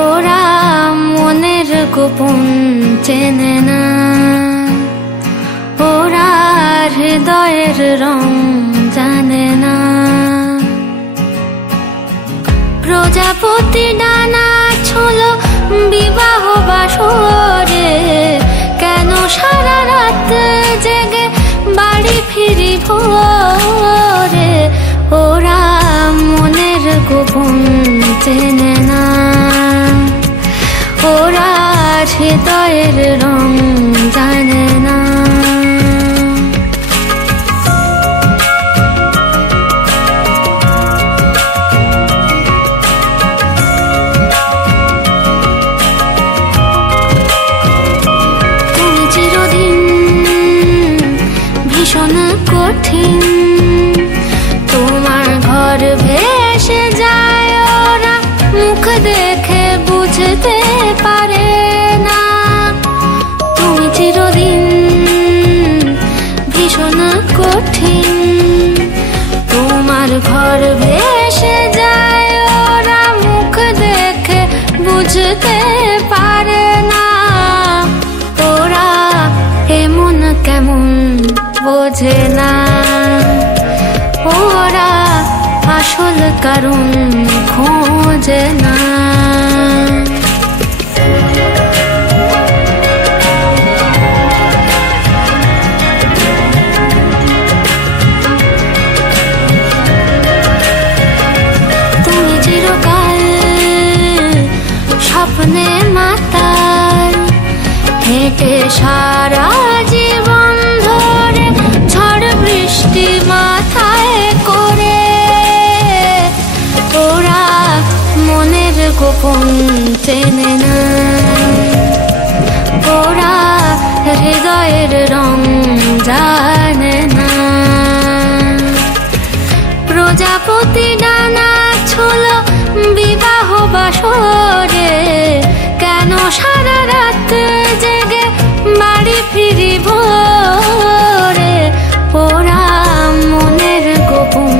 ওরা মনের গোপন চেনে না, ওরা হৃদয়ের রং জানে না। প্রজাপতি ডানা ছোলো বিবাহ বাসরে, কেন সারা রাত জেগে বাড়ি ফিরি ভোরে। ওরা মনের গোপন চেনে না, ওরা হৃদয়ের রং জানে না। তুমি চিরদিন ভীষণ কঠিন, তোমার ঘর ভেসে যায়, ওরা মুখ দেখে বুঝতে পারে না। তুমি চিরদিন ভীষণ কঠিন, তোমার ঘর ভেসে যায়, ওরা মুখ দেখে বুঝতে পারে না। ওরা এমন কেমন বোঝে না, ওরা আসল কারণ খোঁজে না। তুমি চিরকাল স্বপ্নে মাতাল, হেঁটে সারা জীবন ধরে ঝড় বৃষ্টি মাথায় করে। ওরা মনের গোপন চেনে না, ওরা হৃদয়ের রং জানে না। প্রজাপতি ডানা ছোলো বিবাহ বাসরে, কেন সারা রাত জেগে বাড়ি ফিরি ভোরে। ওরা মনের গোপন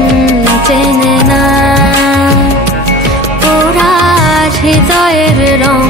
চেনে না, ওরা হৃদয়ের রং